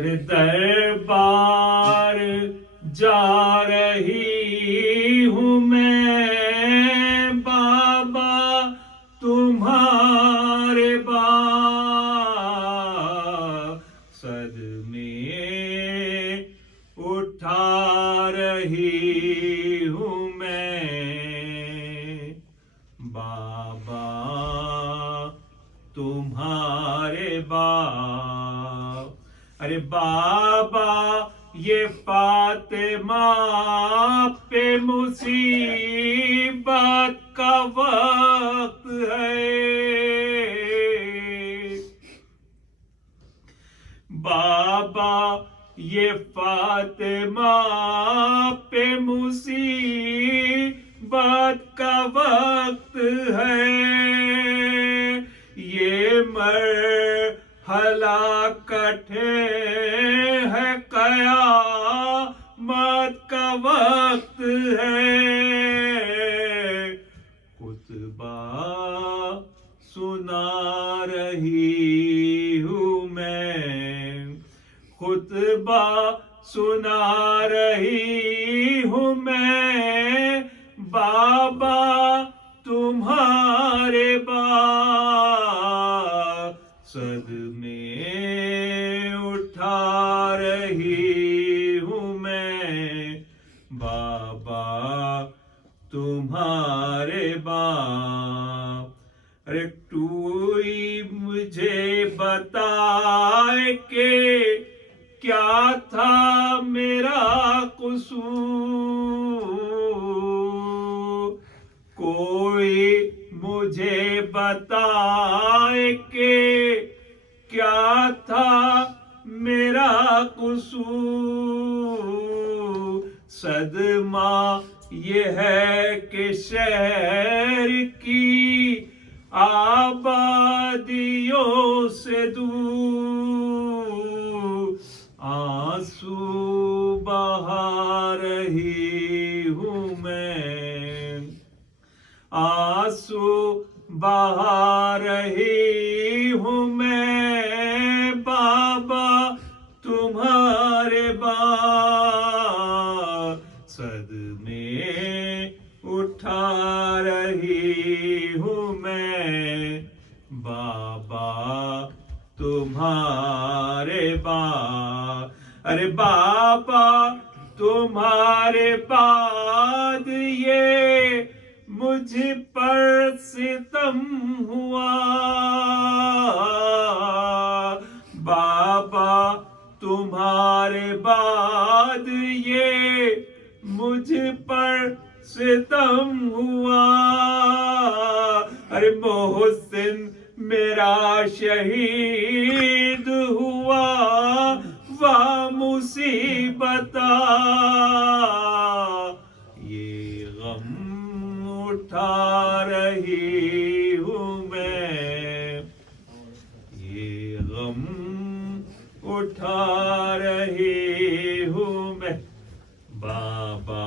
ارے دربار جا رہی ہوں میں بابا تمہارے صدمے اٹھا رہی ہوں میں بابا تمہارے ارے بابا یہ فاطمہ پہ مصیبت کا وقت ہے بابا یہ فاطمہ پہ مصیبت کا وقت ہے یہ مرحلہ کٹھے ہے قیامت کا وقت ہے خطبہ سنا رہی ہوں میں خطبہ سنا رہی ہوں میں بابا تمہارے صدمے اٹھا رہی ہوں میں بابا تمہارے ارے کوئی مجھے بتائے کہ کیا تھا میرا قصور کوئی مجھے بتائے کہ کیا تھا میرا قصور صدمہ یہ ہے کہ شہر کی آبادیوں سے دور آنسو بہا رہی ہوں میں آنسو بہا رہی ہوں میں بابا تمہارے صدمے اٹھا رہی ہوں میں بابا تمہارے ارے بابا تمہارے بعد یہ مجھ پر ستم ہوا بابا تمہارے بعد یہ مجھ پر ستم ہوا ارے محسن میرا شہید ہوا مصیبت یہ غم اٹھا رہی ہوں میں یہ غم اٹھا رہی ہوں میں بابا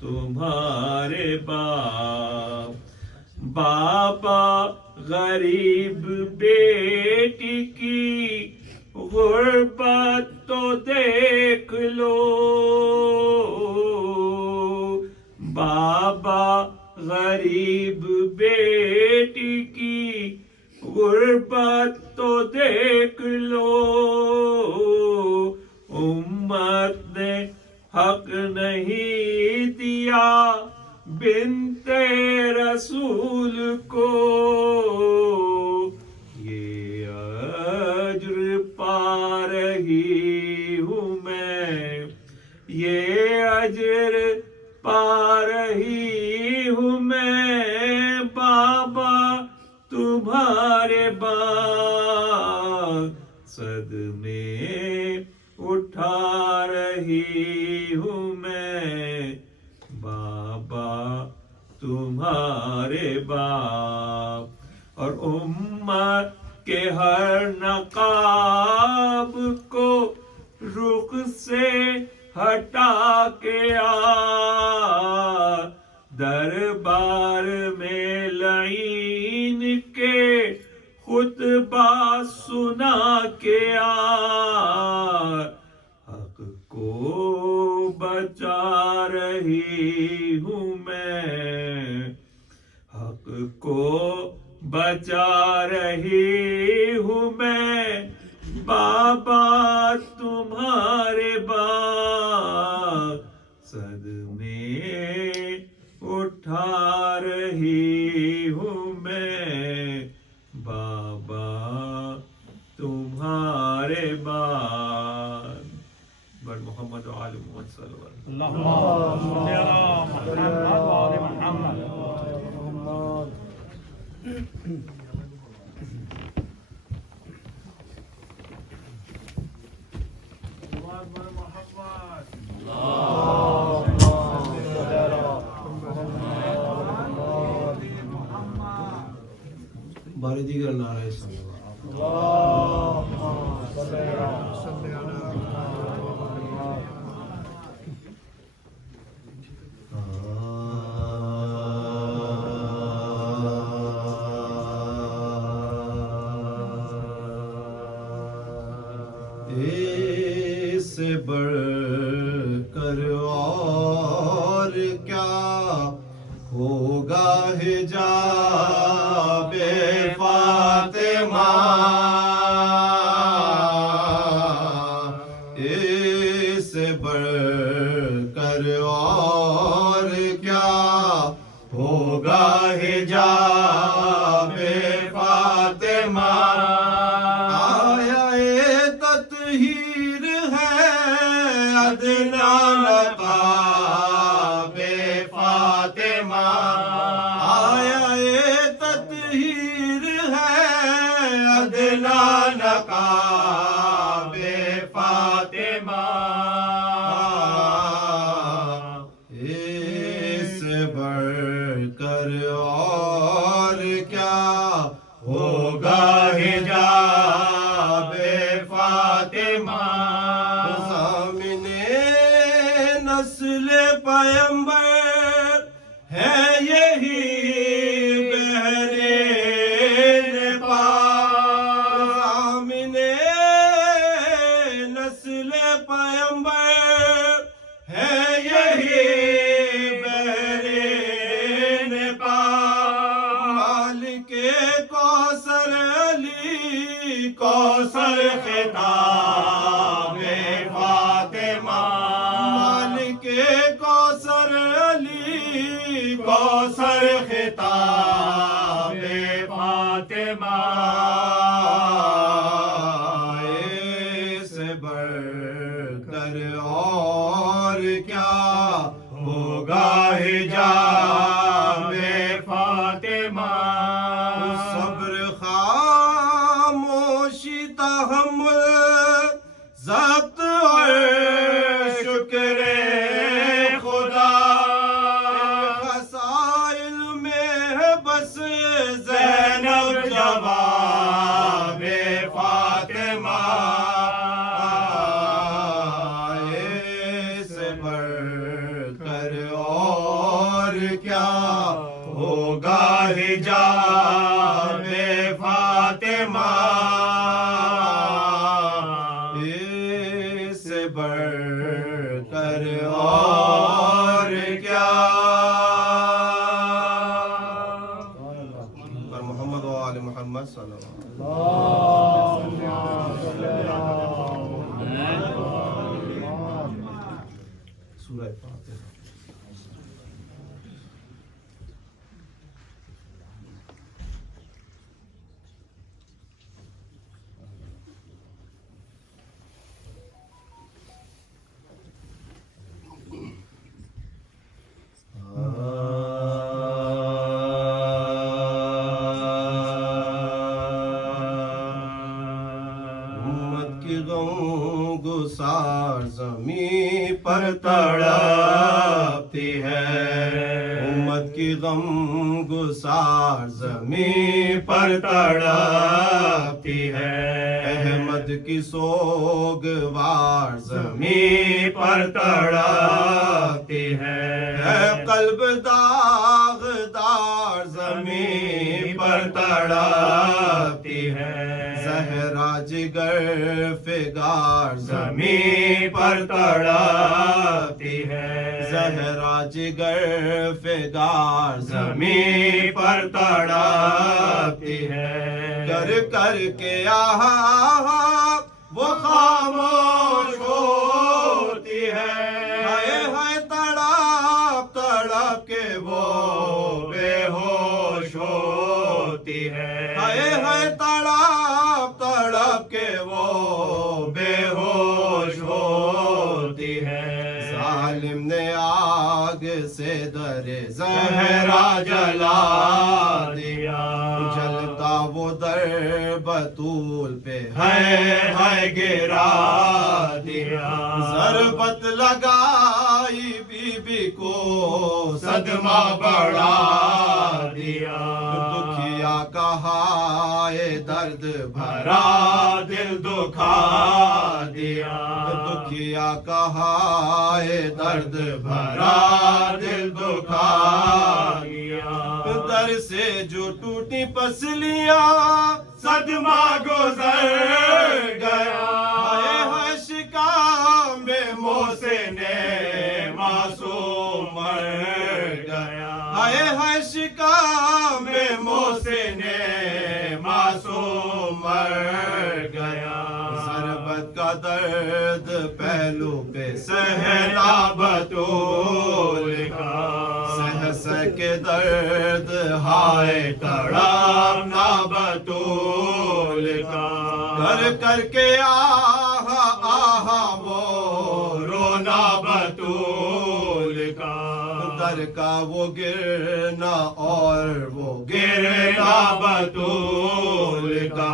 تمہارے بابا غریب بیٹی کی غربت تو دیکھ لو بابا غریب بیٹی کی غربت تو دیکھ لو امت نے حق نہیں دیا بنت رسول کو یہ اجر پا رہی ہوں میں یہ اجر پا رہی ہوں میں بابا تمہارے صدمے اٹھا رہی ہوں میں بابا تمہارے اور امت کے ہر نقاب کو رخ سے ہٹا کے دربار میں لعین کے خطبہ سنا کے تمہارے باغ صدمے اٹھا رہی ہوں میں بابا تمہارے بعد. بر محمد و آل محمد صلی اللہ علیہ وسلم. اللهم صل على محمد وآل محمد. بر محمد. بار دیگر نعرہ صلی اللہ. سے بڑھ کر اور کیا ہوگا حجاب فاطمہ اس سے بڑھ کر اور کیا ہوگا حجاب فاطمہ عدنان نقاب فاطمہ آیا تطہیر ہے عدنان نقاب فاطمہ اس بڑھ کر اور کیا ہوگا حجاب فاطمہ نسل پیمبر ہے یہی بحرین پاک آمین نسل پیمبر ہے یہی بحرین پاک مالک کوثر علی کوثر خطاب فاطمہ کوثر علی کوثر خطاب فاطمہ سے بڑھ کر اور کیا ہوگا حجاب فاطمہ صبر خاموشی تحمل ضبط اور شکر زینب جواب فاطمہ سے بڑھ کر اور کیا ہوگا حجاب فاطمہ سے بڑھ کر اور کیا محمد صلی اللہ سورہ فاتحہ. گسار زمین پر تڑپتی ہے امت کی غم گسار زمین پر تڑپتی ہے احمد کی سوگوار زمین پر تڑپتی ہے قلب داغدار زمین پر تڑپتی ہے زہرا جگر فگار زمین پر تڑپتی ہے زہرا جگر فگار زمین پر تڑپتی ہے کر کر کے آہا وہ خاموش خوش ہوتی ہے ظالم نے آگ سے در زہرا جلا دیا جلتا وہ در بطول پہ ہے گرا دیا ضربت لگائی بی بی کو صدمہ بڑھا دیا دکھیا کہا اے درد بھرا دل دکھا دیا دکھیا کہا اے درد بھرا دل دکھا دیا در سے جو ٹوٹی پسلیاں صدمہ گزر گیا ہے شکام محسن معصوم مر گیا ہے شکام محسن معصوم مر گیا ضربت کا درد پہلو پہ سہنا بطول کا سہ سہ کے درد ہائے تڑپنا بطول کا کر کر کے آہا آہا وہ رونا بطول کا در کا وہ گرنا اور وہ گرنا بطول کا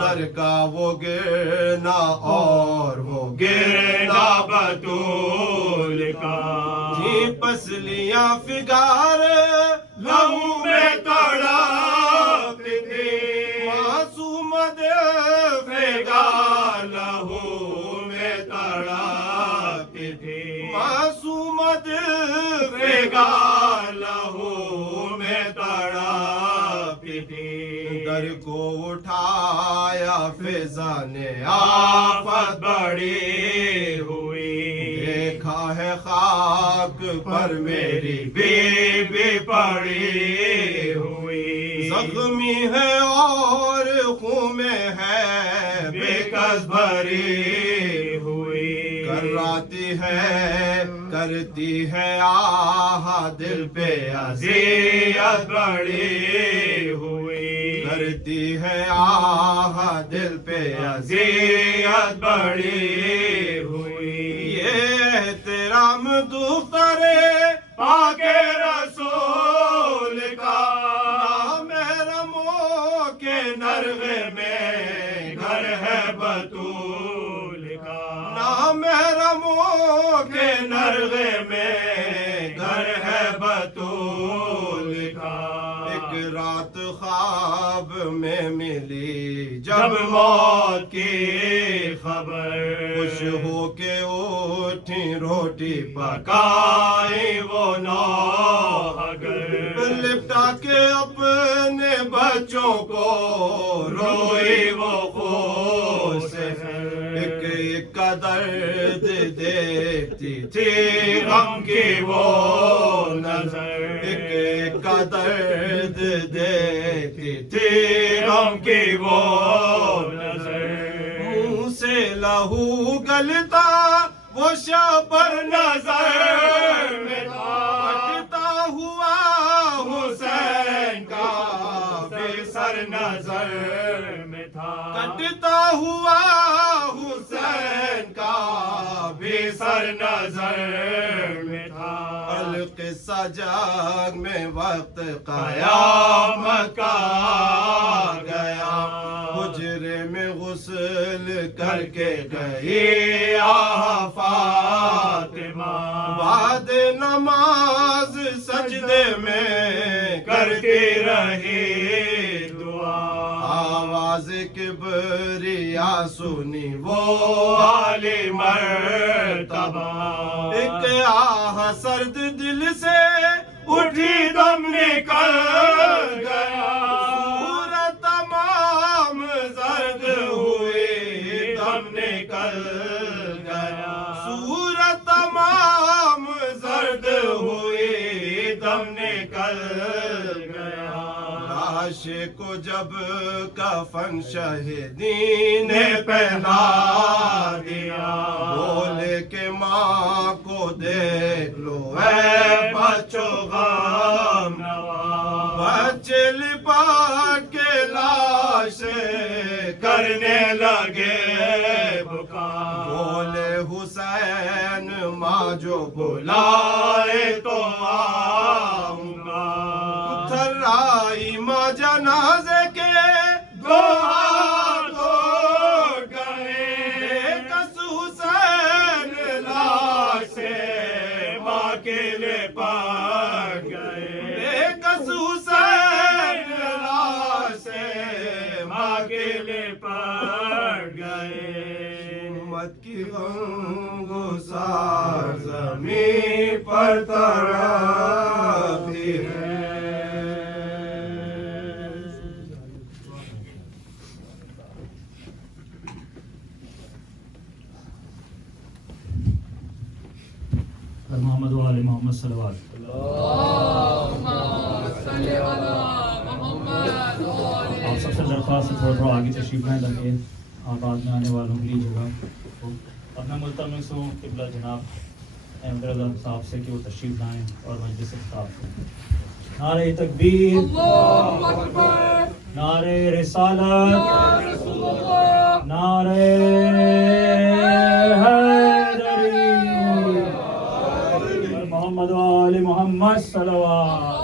در کا وہ گرنا اور وہ گرنا بطول کا جی پسلیاں فگار لہو میں تڑپتی تھی معصوم دل فگار لہو میں تڑپتی تھی معصوم دل فگار لہو میں تڑپتی تھی در کو اٹھایا فضا نے آفت بڑی ہوئی دیکھا ہے خاک پر میری بی بی پڑی ہوئی زخمی ہے اور خون میں ہے بے کس بھری ہوئی کراتی ہے کرتی ہے آہا دل پہ اذیت بڑی ہوئی کرتی ہے آہا دل پہ اذیت بڑی ہوئی یہ احترام دختر پاک رسول کا محرموں کے نرغے میں گھر ہے بطول کا محرموں کے نرغے میں گھر ہے بطول کا ایک رات خواب میں ملی جب موت کی خبر خوش ہو کے اٹھی روٹی پکائی وہ نوحگر لپٹا کے اپنے بچوں کو روئی وہ خوش ایک ایک کا درد دیکھتی تھی غم کی وہ نظر ایک ایک کا درد دیکھتی تھی غم کی وہ نظر منہ سے لہو گلتا وہ شبر نظر میں کٹتا ہوا حسین کا بے سر نظر میں تھا کٹتا ہوا حسین کا بے سر نظر میں تھا القصہ جاگ میں وقت قیامت کا گیا حجرے میں غسل کر کے گئی آہ فاطمہ بعد نماز سجدے میں کرتی رہی دعا آواز کبریا سنی وہ عالی مرتبہ ایک آہ سرد دل سے اٹھی دم نکل گیا صورت تمام زرد ہوئی دم نکل گیا صورت تمام زرد ہوئی دم نکل گیا لاش کو جب کفن شہیدین نے پہنا دیا بولے کہ ماں کو دیکھ لو اے بچوں غم نوا بچے لپاٹ کے لاش کرنے لگے بکا بولے حسین ماں جو بلائے تو آؤں گا تھرائی ماں جنازے کے دو ہاتھوں گئے کس حسین لاشے ماں کے لے پڑ گئے کس حسین لاشے ماں کے لے پڑ گئے امت کی غمگسار زمین پر تڑپتی ہے محمد وآل محمد صلوات آپ سب سے درخواست ہے تھوڑا آگے تشریف لائیں تاکہ آپ بعد میں آنے والوں کے لیے جگہ ہو۔ اور میں ملتمس ہوں قبلہ جناب احمد رضا صاحب سے کہ وہ تشریف لائیں اور مجلس خطاب کریں۔ نعرہ تکبیر، نعرہ رسالت، نعرہ حیدری، محمد وآل محمد صلوات۔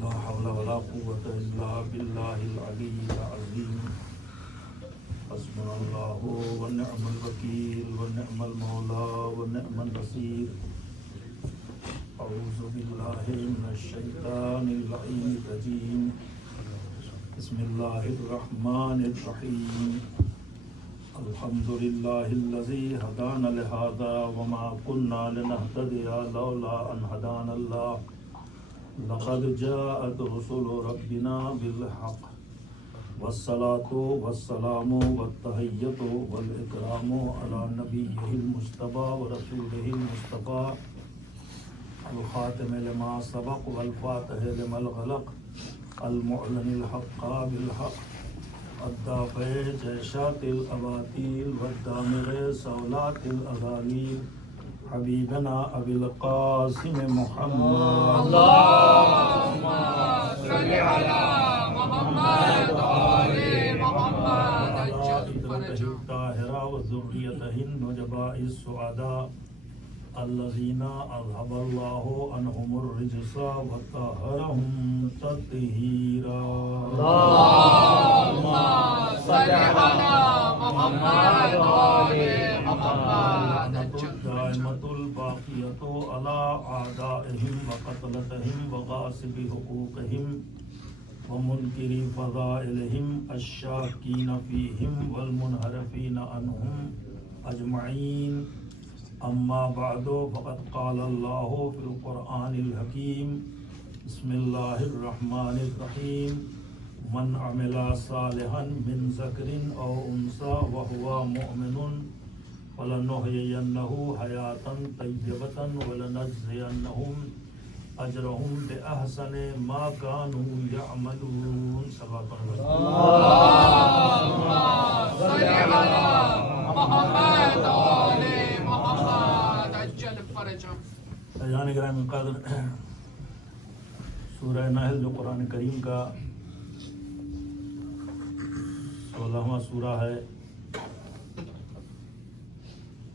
لا حول ولا قوة إلا بالله العلي العظيم حسبنا الله ونعم الوكيل ونعم المولى ونعم النصير أعوذ بالله من الشيطان اللعين الرجيم بسم الله الرحمن الرحيم الحمد لله الذي هدانا لهذا وما كنا لنهتدي لولا أن هدانا الله لقد جاءت رسل ربنا بالحق والصلاة والسلام والتحية والإكرام على نبيه المصطفى ورسوله المصطفى الخاتم لما سبق والفاتح لما الغلق المعلن الحق بالحق الدافع جيشات الأباطيل والدامغ سولات الأغاليل حبيبنا أبي القاسم محمد اللهم صل على محمد وآل محمد عائلته الطاهرة وذريته النجباء السعداء الذين أذهب الله عنهم الرجس وطهرهم تطهيرا اللهم صل على محمد وآل محمد الدائمة الباقية على أعدائهم وقتلتهم وغاصب حقوقهم ومنكر فضائلهم الشاكين فيهم والمنحرفين عنهم أجمعين أما بعد فقد قال الله في القرآن الحكيم بسم الله الرحمن الرحيم من عمل صالحا من ذكر أو أنثى وهو مؤمن فلنحيينه حياة طيبة ولنجزينهم أجرهم بأحسن ما كانوا يعملون صدق الله اللهم صل على محمد وآل محمد عجل فرجهم عزیزان گرامی قدر سورہ نحل جو قرآن کریم کا 16واں سورہ ہے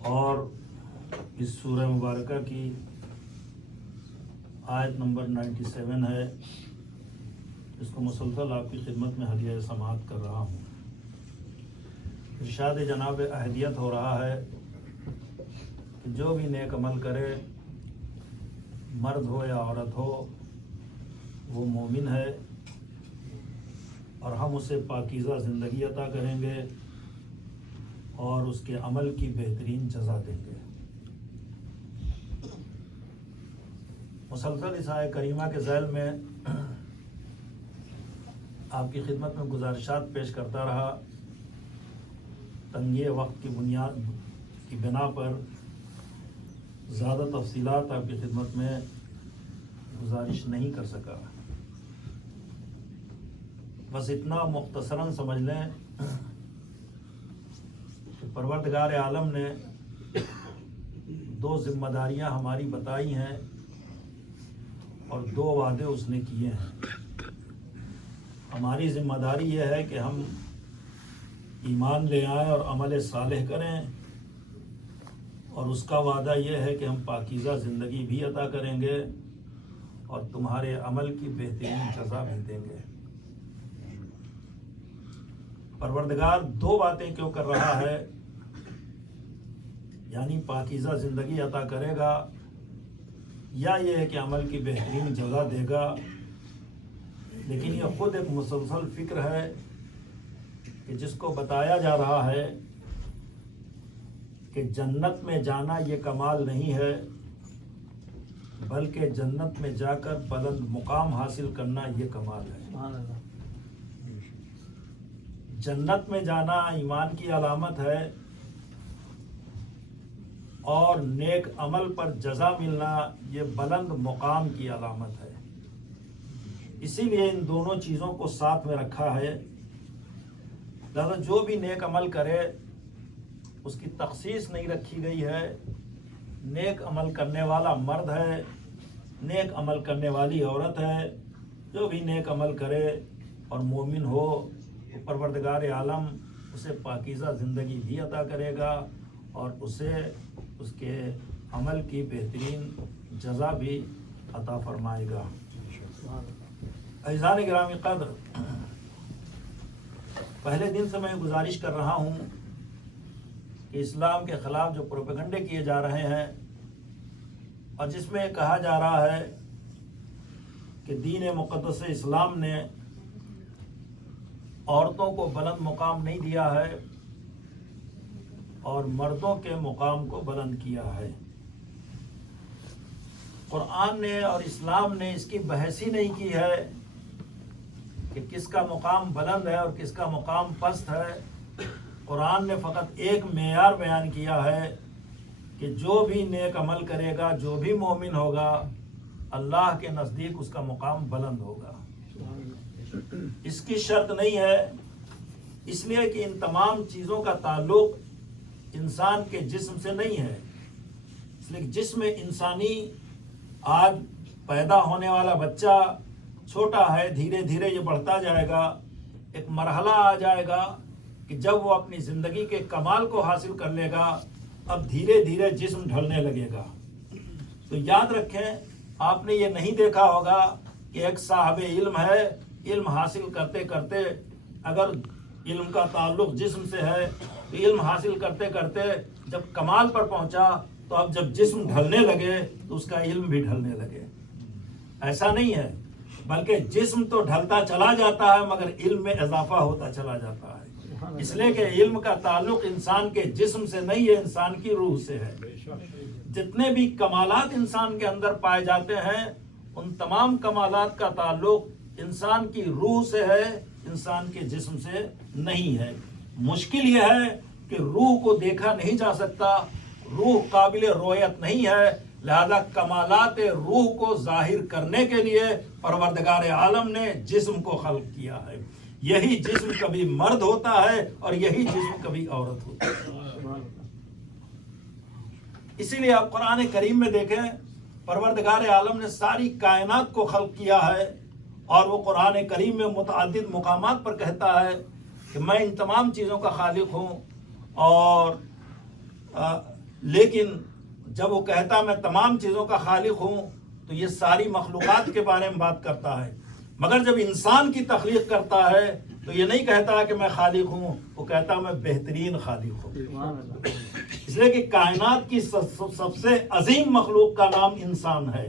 اور اس سورہ مبارکہ کی آیت نمبر 97 ہے، اس کو مسلسل آپ کی خدمت میں ہدیہ سماعت کر رہا ہوں۔ ارشاد جناب اہلیت ہو رہا ہے کہ جو بھی نیک عمل کرے، مرد ہو یا عورت ہو، وہ مومن ہے اور ہم اسے پاکیزہ زندگی عطا کریں گے اور اس کے عمل کی بہترین جزا دیں گے۔ مسلسل اس آیہ کریمہ کے ذیل میں آپ کی خدمت میں گزارشات پیش کرتا رہا، تنگی وقت کی بنیاد کی بنا پر زیادہ تفصیلات آپ کی خدمت میں گزارش نہیں کر سکا۔ بس اتنا مختصراً سمجھ لیں کہ پروردگار عالم نے 2 ذمہ داریاں ہماری بتائی ہیں اور 2 وعدے اس نے کیے ہیں۔ ہماری ذمہ داری یہ ہے کہ ہم ایمان لے آئیں اور عمل صالح کریں، اور اس کا وعدہ یہ ہے کہ ہم پاکیزہ زندگی بھی عطا کریں گے اور تمہارے عمل کی بہترین جزا بھی دیں گے۔ پروردگار 2 باتیں کیوں کر رہا ہے؟ یعنی پاکیزہ زندگی عطا کرے گا، یا یہ ہے کہ عمل کی بہترین جزا دے گا، لیکن یہ خود ایک مسلسل فکر ہے کہ جس کو بتایا جا رہا ہے کہ جنت میں جانا یہ کمال نہیں ہے، بلکہ جنت میں جا کر بلند مقام حاصل کرنا یہ کمال ہے۔ جنت میں جانا ایمان کی علامت ہے، اور نیک عمل پر جزا ملنا یہ بلند مقام کی علامت ہے۔ اسی لیے ان دونوں چیزوں کو ساتھ میں رکھا ہے۔ لہذا جو بھی نیک عمل کرے اس کی تخصیص نہیں رکھی گئی ہے۔ نیک عمل کرنے والا مرد ہے، نیک عمل کرنے والی عورت ہے۔ جو بھی نیک عمل کرے اور مومن ہو، پروردگار عالم اسے پاکیزہ زندگی بھی عطا کرے گا اور اسے اس کے عمل کی بہترین جزا بھی عطا فرمائے گا۔ عزیزان گرامی قدر، پہلے دن سے میں گزارش کر رہا ہوں کہ اسلام کے خلاف جو پروپیگنڈے کیے جا رہے ہیں اور جس میں کہا جا رہا ہے کہ دین مقدس اسلام نے عورتوں کو بلند مقام نہیں دیا ہے اور مردوں کے مقام کو بلند کیا ہے، قرآن نے اور اسلام نے اس کی بحث ہی نہیں کی ہے کہ کس کا مقام بلند ہے اور کس کا مقام پست ہے۔ قرآن نے فقط ایک معیار بیان کیا ہے کہ جو بھی نیک عمل کرے گا، جو بھی مومن ہوگا، اللہ کے نزدیک اس کا مقام بلند ہوگا۔ اس کی شرط نہیں ہے، اس لیے کہ ان تمام چیزوں کا تعلق انسان کے جسم سے نہیں ہے، اس لیے جسم انسانی آج پیدا ہونے والا بچہ چھوٹا ہے، دھیرے دھیرے یہ بڑھتا جائے گا، ایک مرحلہ آ جائے گا کہ جب وہ اپنی زندگی کے کمال کو حاصل کر لے گا، اب دھیرے دھیرے جسم ڈھلنے لگے گا۔ تو یاد رکھیں، آپ نے یہ نہیں دیکھا ہوگا کہ ایک صاحب علم ہے، علم حاصل کرتے کرتے اگر علم کا تعلق جسم سے ہے تو علم حاصل کرتے کرتے جب کمال پر پہنچا تو اب جب جسم ڈھلنے لگے تو اس کا علم بھی ڈھلنے لگے۔ ایسا نہیں ہے، بلکہ جسم تو ڈھلتا چلا جاتا ہے مگر علم میں اضافہ ہوتا چلا جاتا ہے، اس لیے کہ علم کا تعلق انسان کے جسم سے نہیں ہے، انسان کی روح سے ہے۔ جتنے بھی کمالات انسان کے اندر پائے جاتے ہیں ان تمام کمالات کا تعلق انسان کی روح سے ہے، انسان کے جسم سے نہیں ہے۔ مشکل یہ ہے کہ روح کو دیکھا نہیں جا سکتا، روح قابل رؤیت نہیں ہے، لہذا کمالات روح کو ظاہر کرنے کے لیے پروردگار عالم نے جسم کو خلق کیا ہے۔ یہی جسم کبھی مرد ہوتا ہے اور یہی جسم کبھی عورت ہوتا ہے۔ اسی لیے آپ قرآن کریم میں دیکھیں، پروردگار عالم نے ساری کائنات کو خلق کیا ہے اور وہ قرآن کریم میں متعدد مقامات پر کہتا ہے کہ میں ان تمام چیزوں کا خالق ہوں، اور لیکن جب وہ کہتا میں تمام چیزوں کا خالق ہوں تو یہ ساری مخلوقات کے بارے میں بات کرتا ہے، مگر جب انسان کی تخلیق کرتا ہے تو یہ نہیں کہتا کہ میں خالق ہوں، وہ کہتا میں بہترین خالق ہوں۔ اس لیے کہ کائنات کی سب سے عظیم مخلوق کا نام انسان ہے،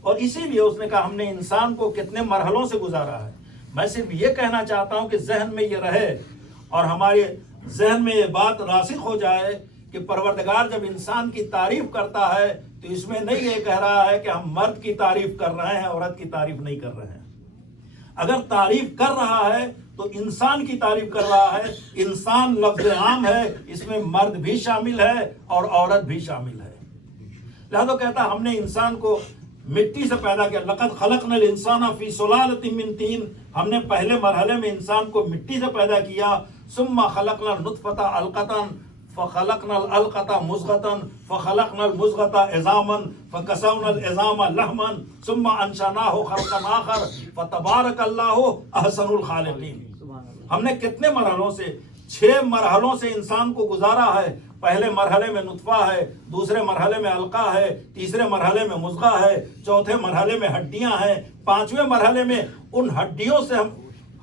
اور اسی لیے اس نے کہا ہم نے انسان کو کتنے مرحلوں سے گزارا ہے۔ میں صرف یہ کہنا چاہتا ہوں کہ ذہن میں یہ رہے اور ہمارے ذہن میں یہ بات راسخ ہو جائے کہ پروردگار جب انسان کی تعریف کرتا ہے تو اس میں نہیں یہ کہہ رہا ہے کہ ہم مرد کی تعریف کر رہے ہیں، عورت کی تعریف نہیں کر رہے ہیں۔ اگر تعریف کر رہا ہے تو انسان کی تعریف کر رہا ہے. انسان لفظ عام ہے، اس میں مرد بھی شامل ہے اور عورت بھی شامل ہے. لہذا کہتا ہے ہم نے انسان کو مٹی سے پیدا کیا. لقد خلقنا الانسان فی صلالۃ من طین، ہم نے پہلے مرحلے میں انسان کو مٹی سے پیدا کیا. ثم خلقنا النطفۃ علقۃ فخلقنا العلقۃ مضغۃ فخلقنا المضغۃ عظاما فکسونا العظام لحما ثم انشأناه خلقا آخر فتبارک اللہ احسن الخالقین. ہم نے کتنے مرحلوں سے 6 مرحلوں سے انسان کو گزارا ہے. پہلے مرحلے میں نطفہ ہے، دوسرے مرحلے میں علقہ ہے، تیسرے مرحلے میں مضغہ ہے، چوتھے مرحلے میں ہڈیاں ہیں، 5ویں مرحلے میں ان ہڈیوں سے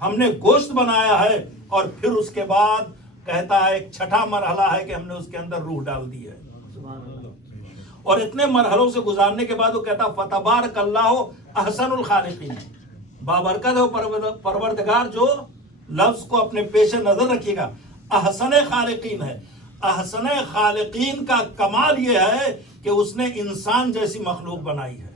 ہم نے گوشت بنایا ہے، اور پھر اس کے بعد کہتا ہے ایک 6واں مرحلہ ہے کہ ہم نے اس کے اندر روح ڈال دی ہے. اور اتنے مرحلوں سے گزارنے کے بعد وہ کہتا فتبارک اللہ احسن الخالقین. بابرکت ہو پروردگار جو لفظ کو اپنے پیش نظر رکھیے گا. احسن خالقین ہے. احسن خالقین کا کمال یہ ہے کہ اس نے انسان جیسی مخلوق بنائی ہے.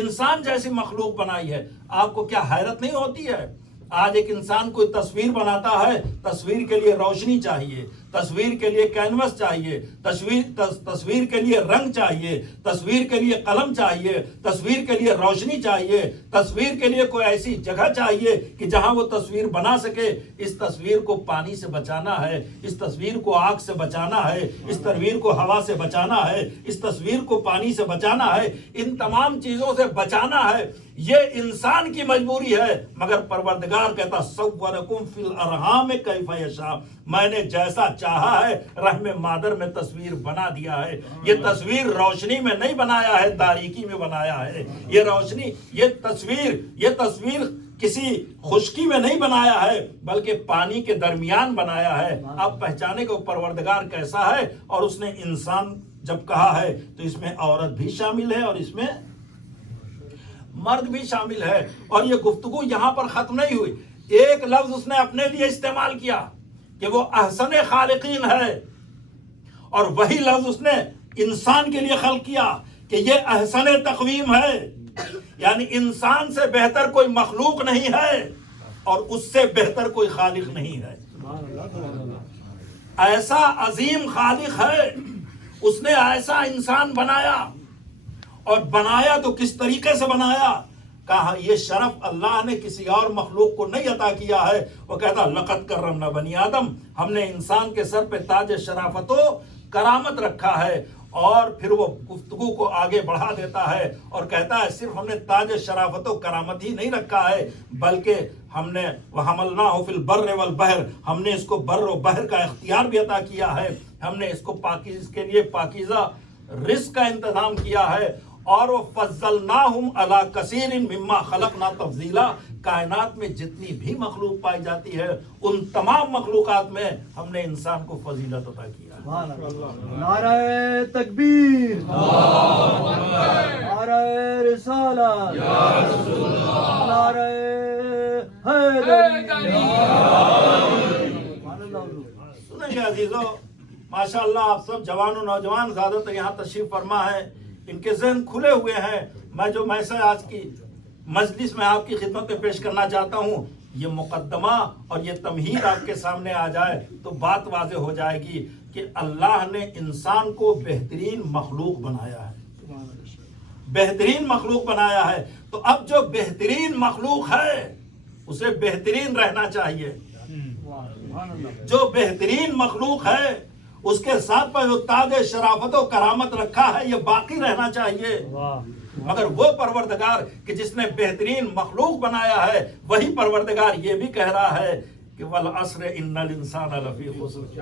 انسان جیسی مخلوق بنائی ہے. آپ کو کیا حیرت نہیں ہوتی ہے؟ آج ایک انسان کوئی تصویر بناتا ہے، تصویر کے لیے روشنی چاہیے، تصویر کے لیے کینوس چاہیے، تصویر کے لیے رنگ چاہیے، تصویر کے لیے قلم چاہیے، تصویر کے لیے روشنی چاہیے، تصویر کے لیے کوئی ایسی جگہ چاہیے کہ جہاں وہ تصویر بنا سکے. اس تصویر کو پانی سے بچانا ہے، اس تصویر کو آگ سے بچانا ہے، اس تصویر کو ہوا سے بچانا ہے، اس تصویر کو پانی سے بچانا ہے، ان تمام چیزوں سے بچانا ہے. یہ انسان کی مجبوری ہے. مگر پروردگار کہتا صورکم فی الارحام کیف یشاء، میں نے جیسا چاہا ہے رحم مادر میں تصویر بنا دیا ہے. یہ تصویر روشنی میں نہیں بنایا ہے، تاریکی میں بنایا ہے. یہ روشنی، یہ تصویر کسی خشکی میں نہیں بنایا ہے بلکہ پانی کے درمیان بنایا ہے. آپ پہچانے کو پروردگار کیسا ہے. اور اس نے انسان جب کہا ہے تو اس میں عورت بھی شامل ہے اور اس میں مرد بھی شامل ہے. اور یہ گفتگو یہاں پر ختم نہیں ہوئی. ایک لفظ اس نے اپنے لیے استعمال کیا کہ وہ احسن خالقین ہے، اور وہی لفظ اس نے انسان کے لیے خلق کیا کہ یہ احسن تقویم ہے. یعنی انسان سے بہتر کوئی مخلوق نہیں ہے اور اس سے بہتر کوئی خالق نہیں ہے. ایسا عظیم خالق ہے، اس نے ایسا انسان بنایا، اور بنایا تو کس طریقے سے بنایا. کہا یہ شرف اللہ نے کسی اور مخلوق کو نہیں عطا کیا ہے. وہ کہتا لقد کرمنا بنی آدم، ہم نے انسان کے سر پہ تاج شرافت و کرامت رکھا ہے. اور پھر وہ گفتگو کو آگے بڑھا دیتا ہے اور کہتا ہے صرف ہم نے تاج شرافت و کرامت ہی نہیں رکھا ہے بلکہ ہم نے وَحَمَلْنَاهُ فِي الْبَرِّ وَالْبَحْرِ، ہم نے اس کو بر و بحر کا اختیار بھی عطا کیا ہے. ہم نے اس کو اس کے لیے پاکیزہ رزق کا انتظام کیا ہے. اور وہ فضلناہم علی کثیر مما خلقنا تفضیلا، کائنات میں جتنی بھی مخلوق پائی جاتی ہے ان تمام مخلوقات میں ہم نے انسان کو فضیلت عطا کیا. نعرہ تکبیر، نعرہ رسالت، نعرہ حیدری. سنیں گے عزیزو، ماشاءاللہ آپ سب جوان و نوجوان زیادہ تر یہاں تشریف فرما ہے، ان کے ذہن کھلے ہوئے ہیں. میں جو میسج آج کی مجلس میں آپ کی خدمت میں پیش کرنا چاہتا ہوں، یہ مقدمہ اور یہ تمہید آپ کے سامنے آ جائے تو بات واضح ہو جائے گی کہ اللہ نے انسان کو بہترین مخلوق بنایا ہے، بہترین مخلوق بنایا ہے. تو اب جو بہترین مخلوق ہے اسے بہترین رہنا چاہیے. جو بہترین مخلوق ہے اس کے ساتھ پر جو تاج شرافت و کرامت رکھا ہے یہ باقی رہنا چاہیے. مگر وہ پروردگار کہ جس نے بہترین مخلوق بنایا ہے وہی پروردگار یہ بھی کہہ رہا ہے کہ والعصر ان الانسان لفی خسر.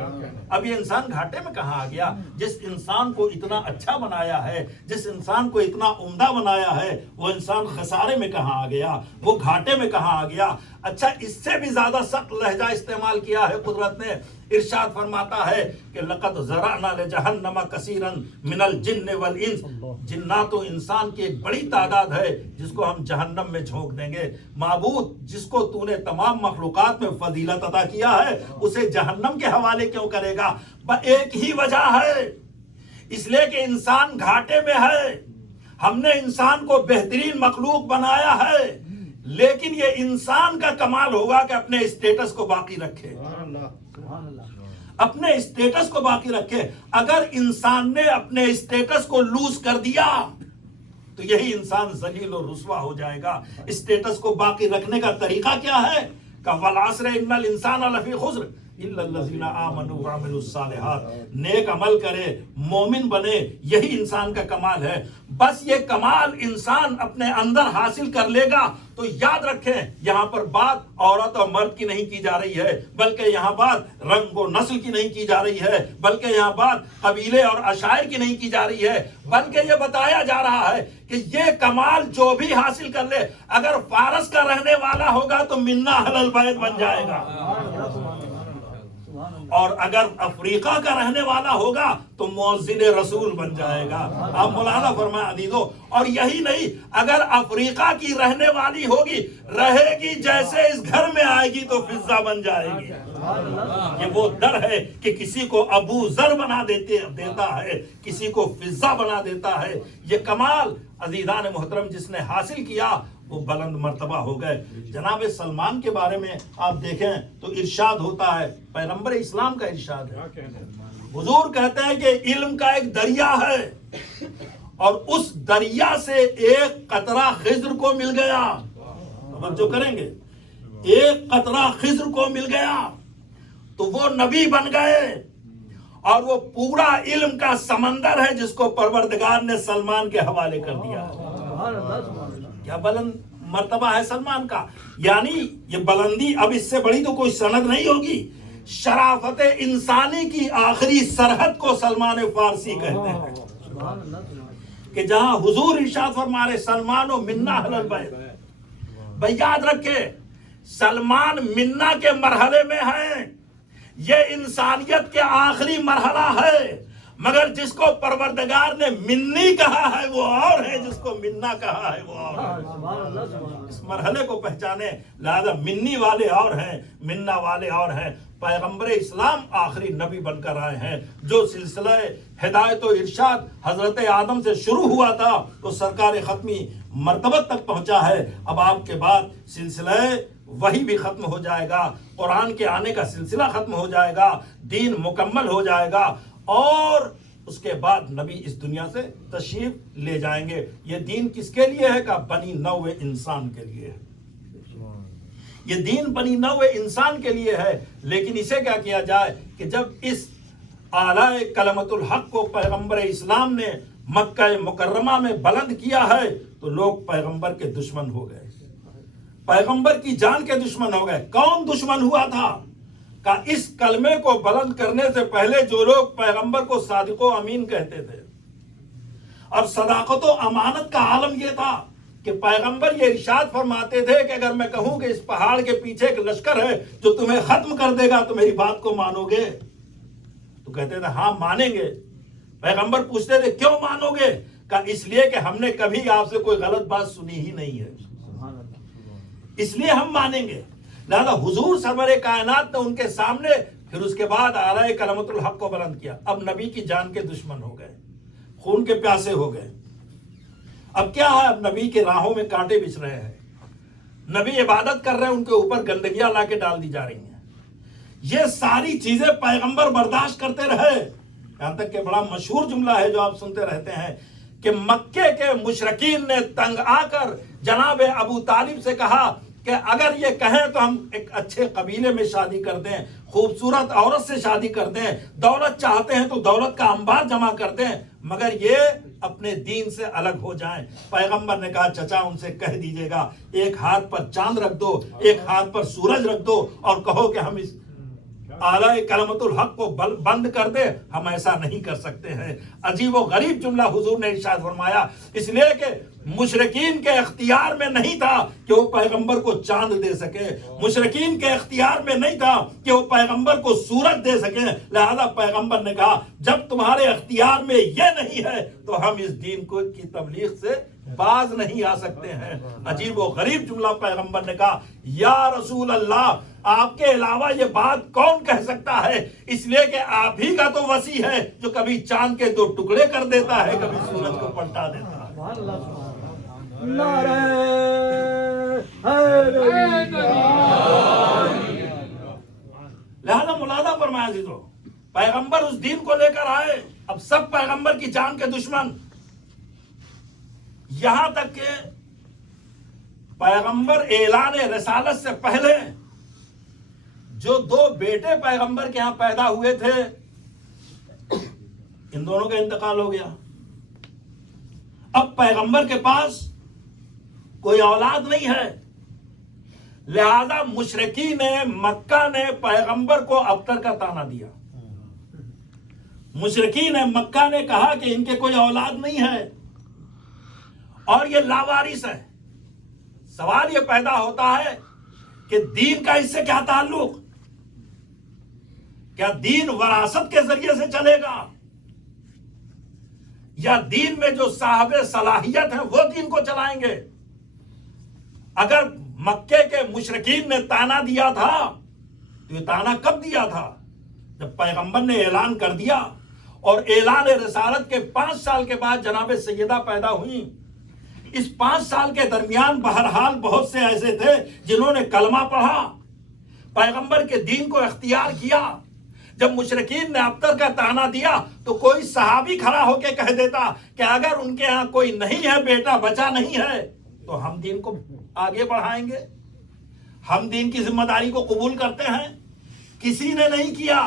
اب یہ انسان گھاٹے میں کہاں آ گیا؟ جس انسان کو اتنا اچھا بنایا ہے، جس انسان کو اتنا عمدہ بنایا ہے، وہ انسان خسارے میں کہاں آ گیا؟ وہ گھاٹے میں کہاں آ گیا؟ اچھا، اس سے بھی زیادہ سخت لہجہ استعمال کیا ہے قدرت نے. ارشاد فرماتا ہے کہ لقد ذرأنا لجہنم کثیرا من الجن والانس، جنات و انسان کی ایک بڑی تعداد ہے جس کو ہم جہنم میں جھونک دیں گے. معبود جس کو تو نے تمام مخلوقات میں فضیلت عطا کیا ہے اسے جہنم کے حوالے کیوں کرے گا؟ ایک ہی وجہ ہے، اس لیے کہ انسان گھاٹے میں ہے. ہم نے انسان کو بہترین مخلوق بنایا ہے، لیکن یہ انسان کا کمال ہوگا کہ اپنے اسٹیٹس کو باقی رکھے، اپنے اسٹیٹس کو باقی رکھے۔ اگر انسان نے اپنے اسٹیٹس کو لوز کر دیا تو یہی انسان ذلیل و رسوا ہو جائے گا۔ اسٹیٹس کو باقی رکھنے کا طریقہ کیا ہے؟ کہ والعصر ان الانسان لفی خسر الا الذین آمنوا وعملوا الصالحات، نیک عمل کرے، مومن بنے، یہی انسان کا کمال ہے۔ بس یہ کمال انسان اپنے اندر حاصل کر لے گا تو یاد رکھیں یہاں پر بات عورت اور مرد کی نہیں کی جا رہی ہے، بلکہ یہاں بات رنگ و نسل کی نہیں کی جا رہی ہے، بلکہ یہاں بات قبیلے اور عشائر کی نہیں کی جا رہی ہے، بلکہ یہ بتایا جا رہا ہے کہ یہ کمال جو بھی حاصل کر لے، اگر فارس کا رہنے والا ہوگا تو منا اہل البیت بن جائے گا، اور اگر افریقہ کا رہنے والا ہوگا تو مؤذن رسول بن جائے گا۔ اب مولانا فرمایا عزیزو، اور یہی نہیں، اگر افریقہ کی رہنے والی ہوگی، رہے گی جیسے اس گھر میں آئے گی تو فضہ بن جائے گی۔ یہ وہ در ہے کہ کسی کو ابو ذر بنا دیتا ہے، کسی کو فضہ بنا دیتا ہے۔ یہ کمال عزیزان محترم جس نے حاصل کیا وہ بلند مرتبہ ہو گئے۔ جناب سلمان کے بارے میں آپ دیکھیں تو ارشاد ہوتا ہے، پیغمبر اسلام کا ارشاد ہے، حضور کہتے ہیں کہ علم کا ایک دریا ہے اور اس دریا سے ایک قطرہ خضر کو مل گیا، توجہ کریں گے، ایک قطرہ خضر کو مل گیا تو وہ نبی بن گئے، اور وہ پورا علم کا سمندر ہے جس کو پروردگار نے سلمان کے حوالے کر دیا۔ کیا بلند مرتبہ ہے سلمان کا، یعنی یہ بلندی اب اس سے بڑی تو کوئی سند نہیں ہوگی۔ شرافت انسانی کی آخری سرحد کو سلمان فارسی کہتے ہیں، کہ جہاں حضور ارشاد فرما رہے سلمان و منا اہل البیت۔ بھائی یاد رکھے سلمان منا کے مرحلے میں ہیں، یہ انسانیت کے آخری مرحلہ ہے، مگر جس کو پروردگار نے منی کہا ہے وہ اور ہے، جس کو منا کہا ہے وہ اور ہے۔ اس مرحلے کو پہچانے، لہذا منی والے اور ہیں، منا والے اور ہیں۔ پیغمبر اسلام آخری نبی بن کر آئے ہیں۔ جو سلسلہ ہدایت و ارشاد حضرت آدم سے شروع ہوا تھا تو سرکار ختمی مرتبت تک پہنچا ہے۔ اب آپ کے بعد سلسلہ وہی بھی ختم ہو جائے گا، قرآن کے آنے کا سلسلہ ختم ہو جائے گا، دین مکمل ہو جائے گا، اور اس کے بعد نبی اس دنیا سے تشریف لے جائیں گے۔ یہ دین کس کے لیے ہے؟ کہ بنی نوع انسان کے لیے ہے۔ یہ دین بنی نوع انسان کے لیے ہے، لیکن اسے کیا کیا جائے کہ جب اس اعلی کلمت الحق کو پیغمبر اسلام نے مکہ مکرمہ میں بلند کیا ہے تو لوگ پیغمبر کے دشمن ہو گئے، پیغمبر کی جان کے دشمن ہو گئے۔ کون دشمن ہوا تھا؟ کہ اس کلمے کو بلند کرنے سے پہلے جو لوگ پیغمبر کو صادق و امین کہتے تھے، اور صداقت و امانت کا عالم یہ تھا کہ پیغمبر یہ ارشاد فرماتے تھے کہ اگر میں کہوں کہ اس پہاڑ کے پیچھے ایک لشکر ہے جو تمہیں ختم کر دے گا تو میری بات کو مانو گے؟ تو کہتے تھے ہاں مانیں گے۔ پیغمبر پوچھتے تھے کیوں مانو گے؟ کہ اس لیے کہ ہم نے کبھی آپ سے کوئی غلط بات سنی ہی نہیں ہے، اس لیے ہم مانیں گے۔ لہذا حضور سرور کائنات نے ان کے سامنے پھر اس کے بعد اعلی کلمت الحق کو بلند کیا۔ اب نبی کی جان کے دشمن ہو گئے، خون کے پیاسے ہو گئے۔ اب کیا ہے؟ اب نبی کے راہوں میں کانٹے بچھ رہے ہیں، نبی عبادت کر رہے ہیں، ان کے اوپر گندگیاں لا کے ڈال دی جا رہی ہیں۔ یہ ساری چیزیں پیغمبر برداشت کرتے رہے، یہاں تک کہ بڑا مشہور جملہ ہے جو آپ سنتے رہتے ہیں کہ مکے کے مشرکین نے تنگ آ کر جناب ابو طالب سے کہا کہ اگر یہ کہیں تو ہم ایک اچھے قبیلے میں شادی کر دیں، خوبصورت عورت سے شادی کر دیں، دولت چاہتے ہیں تو دولت کا انبار جمع کر دیں، مگر یہ اپنے دین سے الگ ہو جائیں۔ پیغمبر نے کہا چچا ان سے کہہ دیجئے گا ایک ہاتھ پر چاند رکھ دو، ایک ہاتھ پر سورج رکھ دو اور کہو کہ ہم اس اعلی کلمت الحق کو بند کر دے، ہم ایسا نہیں کر سکتے ہیں۔ عجیب و غریب جملہ حضور نے ارشاد فرمایا، اس لیے کہ مشرکین کے اختیار میں نہیں تھا کہ وہ پیغمبر کو چاند دے سکے، مشرکین کے اختیار میں نہیں تھا کہ وہ پیغمبر کو سورج دے سکیں، لہذا پیغمبر نے کہا جب تمہارے اختیار میں یہ نہیں ہے تو ہم اس دین کو کی تبلیغ سے باز نہیں آ سکتے ہیں۔ عجیب و غریب جملہ پیغمبر نے کہا یا رسول اللہ، آپ کے علاوہ یہ بات کون کہہ سکتا ہے؟ اس لیے کہ آپ ہی کا تو وسیع ہے جو کبھی چاند کے 2 ٹکڑے کر دیتا ہے، کبھی سورج کو پلٹا دیتا ہے۔ نعرہ لہذا ملاحظہ فرمایا عزیزو، پیغمبر اس دین کو لے کر آئے، اب سب پیغمبر کی جان کے دشمن، یہاں تک کہ پیغمبر اعلان رسالت سے پہلے جو 2 بیٹے پیغمبر کے ہاں پیدا ہوئے تھے، ان دونوں کا انتقال ہو گیا۔ اب پیغمبر کے پاس کوئی اولاد نہیں ہے، لہذا مشرکین مکہ نے پیغمبر کو ابتر کا طعنہ دیا۔ مشرکین مکہ نے کہا کہ ان کے کوئی اولاد نہیں ہے اور یہ لاوارث ہے۔ سوال یہ پیدا ہوتا ہے کہ دین کا اس سے کیا تعلق؟ کیا دین وراثت کے ذریعے سے چلے گا، یا دین میں جو صاحب صلاحیت ہیں وہ دین کو چلائیں گے؟ اگر مکے کے مشرکین نے طعنہ دیا تھا تو یہ طعنہ کب دیا تھا؟ جب پیغمبر نے اعلان کر دیا، اور اعلان رسالت کے 5 سال کے بعد جناب سیدہ پیدا ہوئی۔ اس 5 سال کے درمیان بہرحال بہت سے ایسے تھے جنہوں نے کلمہ پڑھا، پیغمبر کے دین کو اختیار کیا۔ جب مشرکین نے ابتر کا طعنہ دیا تو کوئی صحابی کھڑا ہو کے کہہ دیتا کہ اگر ان کے ہاں کوئی نہیں ہے، بیٹا بچا نہیں ہے، تو ہم دین کو آگے بڑھائیں گے، ہم دین کی ذمہ داری کو قبول کرتے ہیں۔ کسی نے نہیں کیا،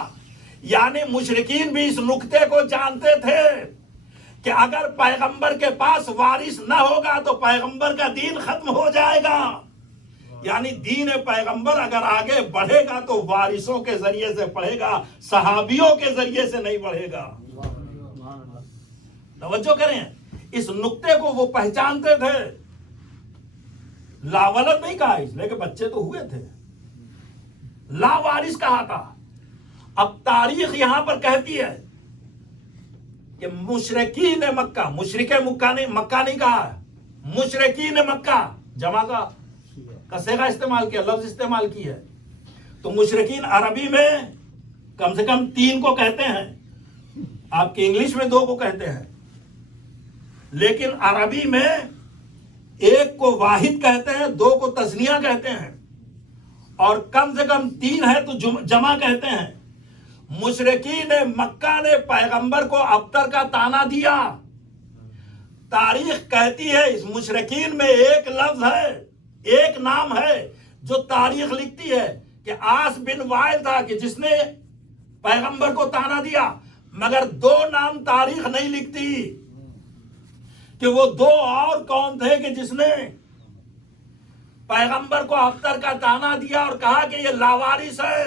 یعنی مشرکین بھی اس نکتے کو جانتے تھے کہ اگر پیغمبر کے پاس وارث نہ ہوگا تو پیغمبر کا دین ختم ہو جائے گا۔ یعنی دین پیغمبر اگر آگے بڑھے گا تو وارثوں کے ذریعے سے بڑھے گا، صحابیوں کے ذریعے سے نہیں بڑھے گا۔ توجہ کریں، اس نکتے کو وہ پہچانتے تھے۔ لاولد نہیں کہا اس لیے کہ بچے تو ہوئے تھے، لاوارث کہا تھا۔ اب تاریخ یہاں پر کہتی ہے کہ مشرکین مکہ، مشرک مکہ نہیں کہا، مشرکین مکہ جمع کا صیغہ استعمال کیا، لفظ استعمال کی ہے۔ تو مشرکین عربی میں کم سے کم 3 کو کہتے ہیں، آپ کی انگلش میں 2 کو کہتے ہیں، لیکن عربی میں 1 کو واحد کہتے ہیں، 2 کو تثنیہ کہتے ہیں، اور کم سے کم 3 ہے تو جمع کہتے ہیں۔ مشرکین مکہ نے پیغمبر کو ابتر کا طعنہ دیا۔ تاریخ کہتی ہے اس مشرکین میں ایک لفظ ہے، ایک نام ہے جو تاریخ لکھتی ہے کہ آس بن وائل تھا کہ جس نے پیغمبر کو طعنہ دیا، مگر 2 نام تاریخ نہیں لکھتی کہ وہ 2 اور کون تھے کہ جس نے پیغمبر کو ابتر کا طعنہ دیا اور کہا کہ یہ لاوارث ہے،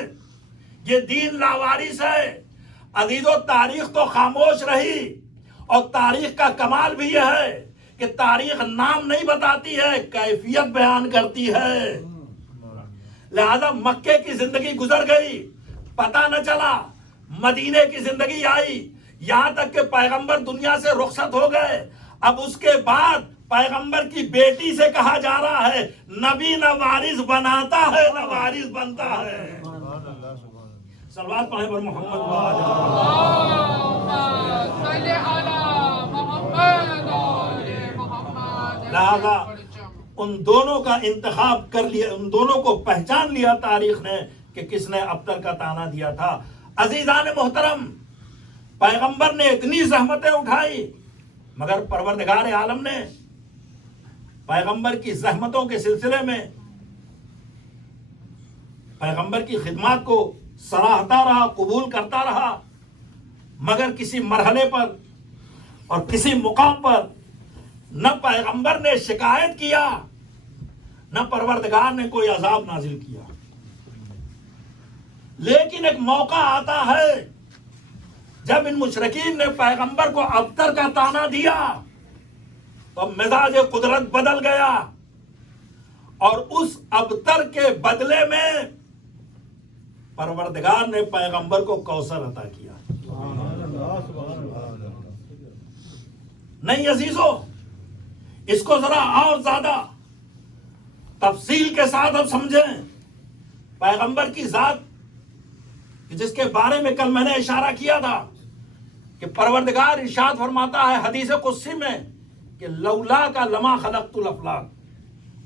یہ دین لاوارث ہے۔ عزیزو، تاریخ تو خاموش رہی، اور تاریخ کا کمال بھی یہ ہے کہ تاریخ نام نہیں بتاتی ہے، کیفیت بیان کرتی ہے۔ لہذا مکے کی زندگی گزر گئی، پتہ نہ چلا، مدینے کی زندگی آئی، یہاں تک کہ پیغمبر دنیا سے رخصت ہو گئے۔ اب اس کے بعد پیغمبر کی بیٹی سے کہا جا رہا ہے نبی نہ وارث بناتا ہے نہ وارث بنتا ہے۔ صلوات پڑھیں پر محمد لہذا ان دونوں کا انتخاب کر لیا، ان دونوں کو پہچان لیا تاریخ نے کہ کس نے ابتر کا طعنہ دیا تھا۔ عزیزان محترم، پیغمبر نے اتنی زحمتیں اٹھائی، مگر پروردگار عالم نے پیغمبر کی زحمتوں کے سلسلے میں پیغمبر کی خدمات کو سراہتا رہا، قبول کرتا رہا، مگر کسی مرحلے پر اور کسی مقام پر نہ پیغمبر نے شکایت کیا، نہ پروردگار نے کوئی عذاب نازل کیا۔ لیکن ایک موقع آتا ہے جب ان مشرکین نے پیغمبر کو ابتر کا طعنہ دیا تو مزاج قدرت بدل گیا، اور اس ابتر کے بدلے میں پروردگار نے پیغمبر کو کوثر عطا کیا۔ نہیں عزیزو، اس کو ذرا اور زیادہ تفصیل کے ساتھ اب سمجھیں۔ پیغمبر کی ذات جس کے بارے میں کل میں نے اشارہ کیا تھا کہ پروردگار ارشاد فرماتا ہے حدیث قدسی میں کہ لولا کا لما خلقت الافلاک،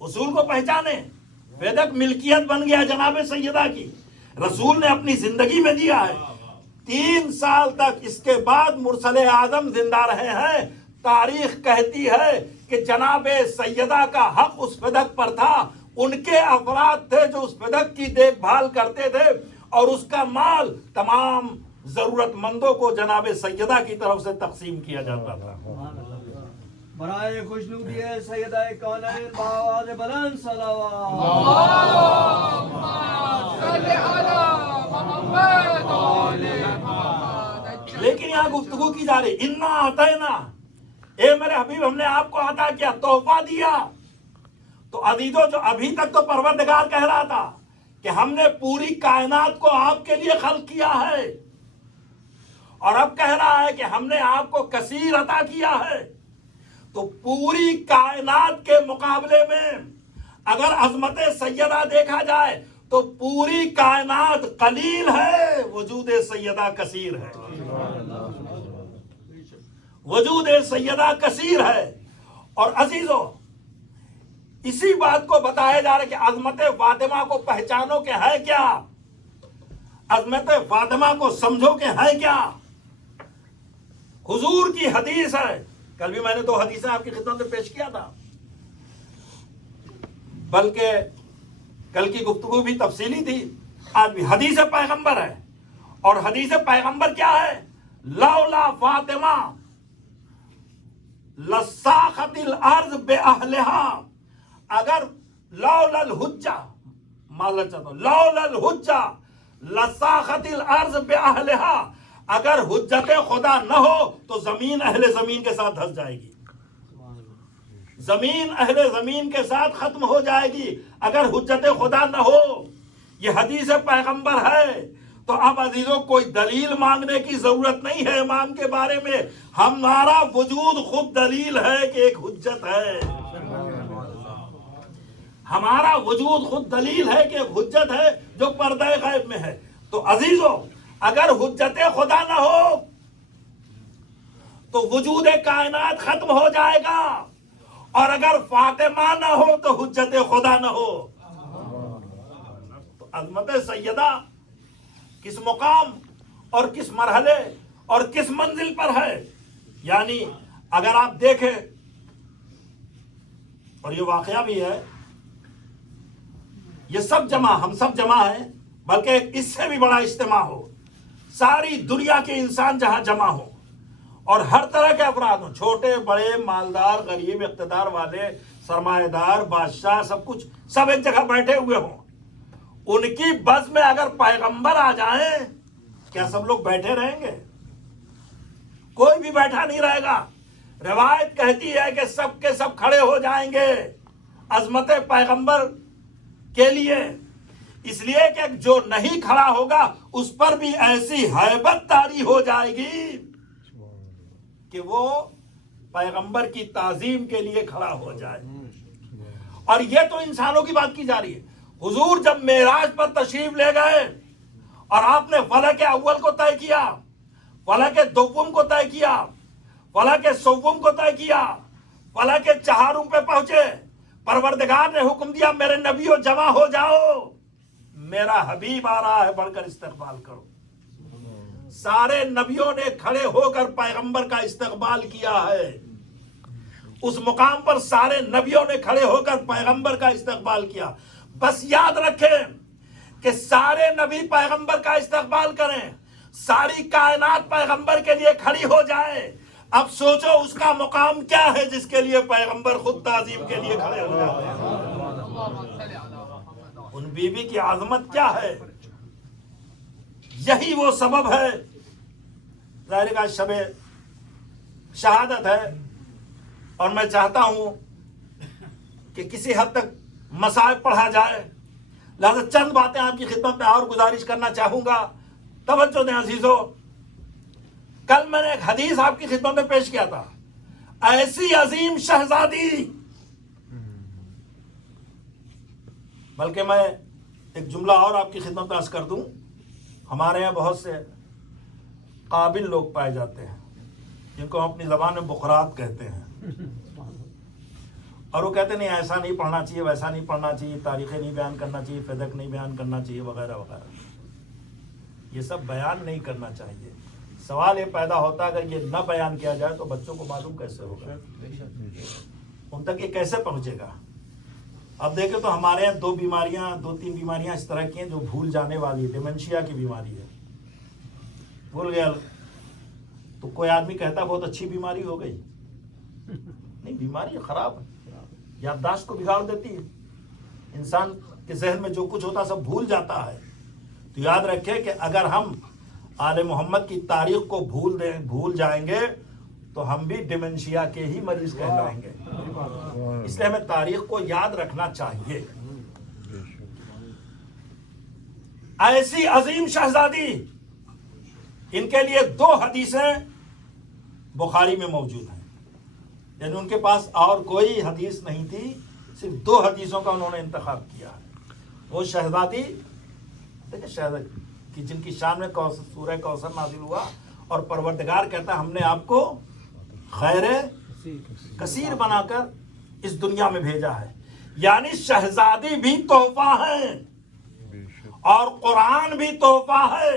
اصول کو پہچانے. ویدک ملکیت بن گیا جناب سیدہ کی, رسول نے اپنی زندگی میں دیا ہے. 3 سال تک اس کے بعد مرسل اعظم زندہ رہے ہیں. تاریخ کہتی ہے کہ جناب سیدہ کا حق اس فدق پر تھا. ان کے افراد تھے جو اس فدق کی دیکھ بھال کرتے تھے اور اس کا مال تمام ضرورت مندوں کو جناب سیدہ کی طرف سے تقسیم کیا جاتا تھا. برائے خوشنودی سیدہ کونین بآواز بلند صلوات. صلی علی محمد وآل محمد. لیکن یہاں گفتگو کی جا رہی انا اعطینا, اے میرے حبیب ہم نے آپ کو عطا کیا, تحفہ دیا. تو عزیزو جو ابھی تک تو پروردگار کہہ رہا تھا کہ ہم نے پوری کائنات کو آپ کے لیے خلق کیا ہے, اور اب کہہ رہا ہے کہ ہم نے آپ کو کثیر عطا کیا ہے. تو پوری کائنات کے مقابلے میں اگر عظمت سیدہ دیکھا جائے تو پوری کائنات قلیل ہے, وجود سیدہ کثیر ہے. وجود سیدہ کثیر ہے. اور عزیزو اسی بات کو بتایا جا رہا ہے کہ عظمت فاطمہ کو پہچانو کہ ہے کیا, عظمت فاطمہ کو سمجھو کہ ہے کیا. حضور کی حدیث ہے, کل بھی میں نے 2 حدیثیں آپ کی خدمت میں پیش کیا تھا, بلکہ کل کی گفتگو بھی تفصیلی تھی, آج بھی حدیث پیغمبر ہے. اور حدیث پیغمبر کیا ہے؟ لولا فاطمہ لساخت الارض باہلہا. اگر لولا الحجہ, معذرت چاہتا ہوں, لولا الحجہ لساخت الارض باہلہا, اگر حجت خدا نہ ہو تو زمین اہل زمین کے ساتھ دھس جائے گی. زمین اہل زمین کے ساتھ ختم ہو جائے گی اگر حجت خدا نہ ہو. یہ حدیث پیغمبر ہے. تو اب عزیزوں کوئی دلیل مانگنے کی ضرورت نہیں ہے امام کے بارے میں. ہمارا وجود خود دلیل ہے کہ ایک حجت ہے. ہمارا وجود خود دلیل ہے کہ ایک حجت ہے جو پردہ غیب میں ہے. تو عزیزوں اگر حجت خدا نہ ہو تو وجود کائنات ختم ہو جائے گا, اور اگر فاطمہ نہ ہو تو حجت خدا نہ ہو. تو عظمت سیدہ کس مقام اور کس مرحلے اور کس منزل پر ہے. یعنی اگر آپ دیکھیں, اور یہ واقعہ بھی ہے, یہ سب جمع, ہم سب جمع ہیں, بلکہ اس سے بھی بڑا اجتماع ہو, ساری دنیا کے انسان جہاں جمع ہو اور ہر طرح کے افراد ہوں, چھوٹے بڑے, مالدار غریب, اقتدار والے, سرمایہ دار, بادشاہ, سب کچھ, سب ایک جگہ بیٹھے ہوئے ہوں. ان کی بز میں اگر پیغمبر آ جائیں, کیا سب لوگ بیٹھے رہیں گے؟ کوئی بھی بیٹھا نہیں رہے گا. روایت کہتی ہے کہ سب کے سب کھڑے ہو جائیں گے عظمت پیغمبر کے لیے, اس لیے کہ جو نہیں کھڑا ہوگا اس پر بھی ایسی ہیبت طاری ہو جائے گی کہ وہ پیغمبر کی تعظیم کے لیے کھڑا ہو جائے. اور یہ تو انسانوں کی بات کی جا رہی ہے. حضور جب معراج پر تشریف لے گئے اور آپ نے فلک اول کو طے کیا, فلک دوم کو طے کیا, فلک سوم کو طے کیا, فلک چہارم پہ پہنچے, پروردگار نے حکم دیا میرے نبیوں جمع ہو جاؤ, میرا حبیب آ رہا ہے, بڑھ کر استقبال کرو. سارے نبیوں نے کھڑے ہو کر پیغمبر کا استقبال کیا ہے. اس مقام پر سارے نبیوں نے کھڑے ہو کر پیغمبر کا استقبال کیا. بس یاد رکھیں کہ سارے نبی پیغمبر کا استقبال کریں, ساری کائنات پیغمبر کے لیے کھڑی ہو جائے. اب سوچو اس کا مقام کیا ہے جس کے لیے پیغمبر خود تعظیم کے لیے کھڑے ہو جاتے ہیں. ان بیوی کی عظمت کیا ہے, یہی وہ سبب ہے. ظاہر کا شب شہادت ہے اور میں چاہتا ہوں کہ کسی حد تک مصائب پڑھا جائے, لہذا چند باتیں آپ کی خدمت میں اور گزارش کرنا چاہوں گا. توجہ دیں عزیزو, کل میں نے ایک حدیث آپ کی خدمت میں پیش کیا تھا, ایسی عظیم شہزادی, بلکہ میں ایک جملہ اور آپ کی خدمت میں عرض کر دوں. ہمارے یہاں بہت سے قابل لوگ پائے جاتے ہیں جن کو ہم اپنی زبان میں بخرات کہتے ہیں. اور وہ کہتے نہیں ایسا نہیں پڑھنا چاہیے، ویسا نہیں پڑھنا چاہیے، تاریخیں نہیں بیان کرنا چاہیے، فدق نہیں بیان کرنا چاہیے، وغیرہ وغیرہ. یہ سب بیان نہیں کرنا چاہیے. سوال یہ پیدا ہوتا ہے اگر یہ نہ بیان کیا جائے تو بچوں کو معلوم کیسے ہوگا، ان تک یہ کیسے پہنچے گا. اب دیکھیں تو ہمارے یہاں دو تین بیماریاں اس طرح کی ہیں جو بھول جانے والی ہے. ڈیمنشیا کی بیماری ہے، بھول گیا. تو کوئی آدمی کہتا بہت اچھی بیماری ہو گئی، نہیں، بیماری خراب ہے، یادداشت کو بگاڑ دیتی ہے. انسان کے ذہن میں جو کچھ ہوتا سب بھول جاتا ہے. تو یاد رکھیں کہ اگر ہم آل محمد کی تاریخ کو بھول جائیں گے تو ہم بھی ڈیمنشیا کے ہی مریض کہلائیں گے. اس لیے ہمیں تاریخ کو یاد رکھنا چاہیے. ایسی عظیم شہزادی، ان کے لیے 2 حدیثیں بخاری میں موجود ہیں، یعنی ان کے پاس اور کوئی حدیث نہیں تھی، صرف 2 حدیثوں کا انہوں نے انتخاب کیا ہے. وہ شہزادی دیکھیں، شہزادی کہ جن کی شان میں سورہ کوثر نازل ہوا اور پروردگار کہتا ہے ہم نے آپ کو خیر کثیر بنا کر اس دنیا میں بھیجا ہے. یعنی شہزادی بھی تحفہ ہے اور قرآن بھی تحفہ ہے،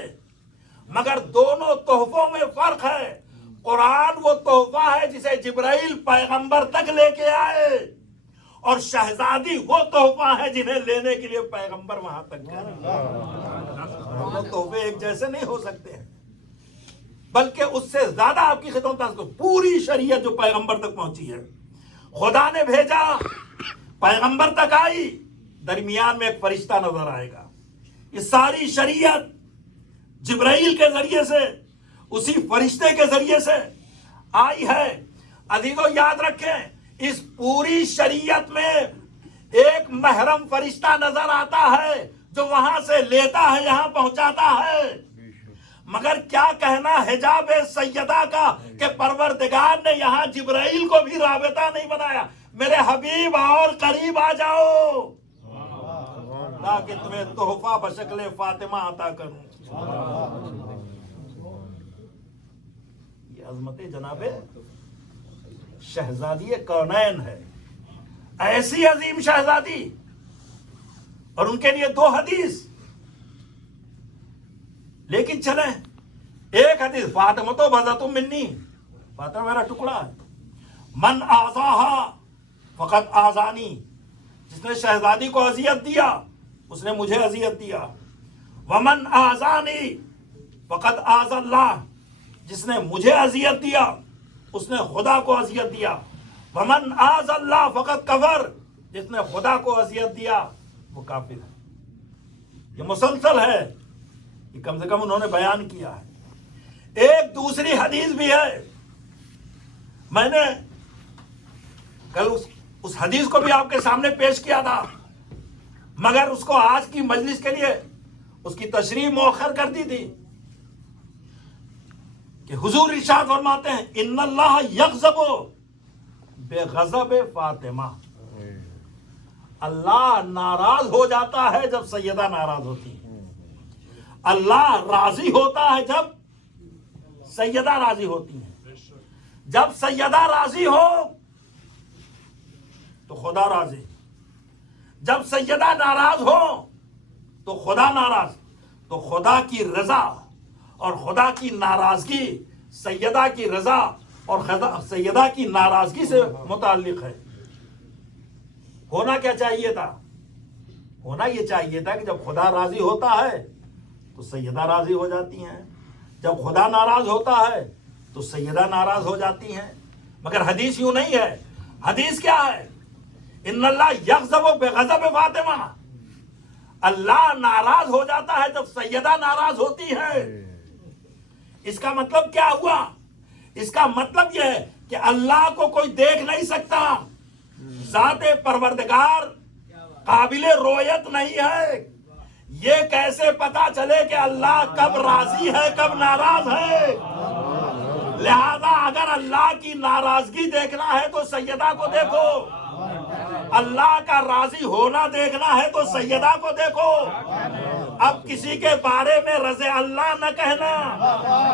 مگر دونوں تحفوں میں فرق ہے. قرآن وہ تحفہ ہے جسے جبرائیل پیغمبر تک لے کے آئے، اور شہزادی وہ تحفہ ہے جنہیں لینے کے لیے پیغمبر وہاں تک گئے. دونوں تحفے ایک جیسے نہیں ہو سکتے ہیں، بلکہ اس سے زیادہ آپ کی خدمت کو پوری شریعت جو پیغمبر تک پہنچی ہے. خدا نے بھیجا، پیغمبر تک آئی، درمیان میں ایک فرشتہ نظر آئے گا. یہ ساری شریعت جبرائیل کے ذریعے سے، اسی فرشتے کے ذریعے سے آئی ہے. عزیزو یاد رکھیں، اس پوری شریعت میں ایک محرم فرشتہ نظر آتا ہے جو وہاں سے لیتا ہے یہاں پہنچاتا ہے. مگر کیا کہنا حجاب سیدہ کا کہ پروردگار نے یہاں جبرائیل کو بھی رابطہ نہیں بنایا. میرے حبیب اور قریب آ جاؤ تاکہ تمہیں تحفہ بشکل فاطمہ عطا کروں. یہ عظمت جناب شہزادی کونین ہے، ایسی عظیم شہزادی، اور ان کے لیے 2 حدیث. لیکن چلیں، ایک حدیث فاطمہ تو بذات منی، فاطمہ میرا ٹکڑا ہے. من آذاہا فقط آذانی، جس نے شہزادی کو اذیت دیا اس نے مجھے اذیت دیا. ومن آذانی فقط آذى اللہ، جس نے مجھے اذیت دیا اس نے خدا کو اذیت دیا. ومن آذى اللہ فقط کفر، جس نے خدا کو اذیت دیا وہ کافر ہے. یہ مسلسل ہے، یہ کم سے کم انہوں نے بیان کیا ہے. ایک دوسری حدیث بھی ہے، میں نے کل اس حدیث کو بھی آپ کے سامنے پیش کیا تھا، مگر اس کو آج کی مجلس کے لیے اس کی تشریح مؤخر کر دی تھی. کہ حضور ارشاد فرماتے ہیں ان اللہ یغضب بغضب فاطمہ، اللہ ناراض ہو جاتا ہے جب سیدہ ناراض ہوتی ہے، اللہ راضی ہوتا ہے جب سیدہ راضی ہوتی ہیں. جب سیدہ راضی ہو تو خدا راضی، جب سیدہ ناراض ہو تو خدا ناراض. تو خدا کی رضا اور خدا کی ناراضگی سیدہ کی رضا اور سیدہ کی ناراضگی سے متعلق ہے. ہونا کیا چاہیے تھا؟ ہونا یہ چاہیے تھا کہ جب خدا راضی ہوتا ہے تو سیدہ راضی ہو جاتی ہیں، جب خدا ناراض ہوتا ہے تو سیدہ ناراض ہو جاتی ہیں. مگر حدیث یوں نہیں ہے. حدیث کیا ہے؟ ان اللہ یغضب بغضب فاطمہ، اللہ ناراض ہو جاتا ہے جب سیدہ ناراض ہوتی ہے. اس کا مطلب کیا ہوا؟ اس کا مطلب یہ ہے کہ اللہ کو کوئی دیکھ نہیں سکتا، ذات پروردگار قابل رؤیت نہیں ہے. یہ کیسے پتا چلے کہ اللہ کب راضی ہے کب ناراض ہے؟ لہذا اگر اللہ کی ناراضگی دیکھنا ہے تو سیدہ کو دیکھو، اللہ کا راضی ہونا دیکھنا ہے تو سیدہ کو دیکھو. اب کسی کے بارے میں رضی اللہ نہ کہنا،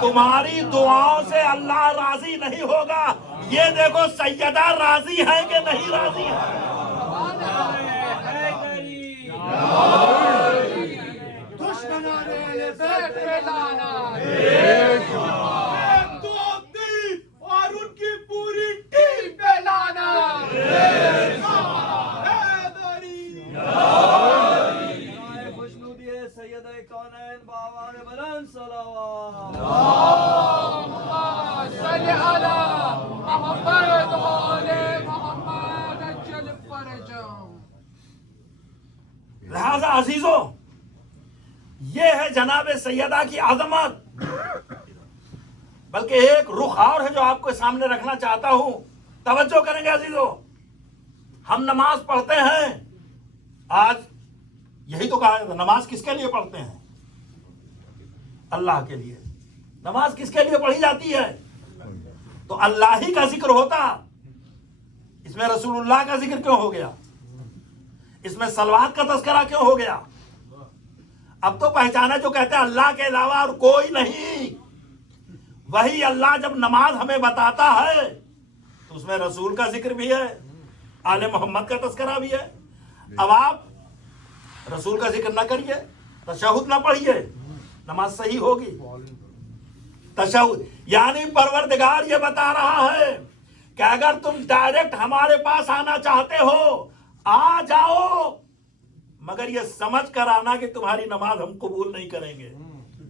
تمہاری دعاؤں سے اللہ راضی نہیں ہوگا۔ یہ دیکھو سیدہ راضی ہے کہ نہیں راضی ہے؟ اور ان کی پوری ٹیم پہ لانا۔ خوشنودی ہے سیدہ کونین بآواز بلند صلوات۔ صل على محمد وآل محمد عجل فرجهم۔ لہذا عزیزو، یہ ہے جناب سیدہ کی عظمت۔ بلکہ ایک رخ اور ہے جو آپ کے سامنے رکھنا چاہتا ہوں، توجہ کریں گے عزیزو۔ ہم نماز پڑھتے ہیں، آج یہی تو کہا ہے، نماز کس کے لیے پڑھتے ہیں؟ اللہ کے لیے۔ نماز کس کے لیے پڑھی جاتی ہے؟ تو اللہ ہی کا ذکر ہوتا، اس میں رسول اللہ کا ذکر کیوں ہو گیا؟ اس میں صلوات کا تذکرہ کیوں ہو گیا؟ اب تو پہچانا جو کہتے ہیں اللہ کے علاوہ اور کوئی نہیں، وہی اللہ جب نماز ہمیں بتاتا ہے تو اس میں رسول کا ذکر بھی ہے، آل محمد کا تذکرہ بھی ہے۔ اب آپ رسول کا ذکر نہ کریے، تشہد نہ پڑھیے، نماز صحیح ہوگی؟ تشہد یعنی پروردگار یہ بتا رہا ہے کہ اگر تم ڈائریکٹ ہمارے پاس آنا چاہتے ہو آ جاؤ، مگر یہ سمجھ کر آنا کہ تمہاری نماز ہم قبول نہیں کریں گے۔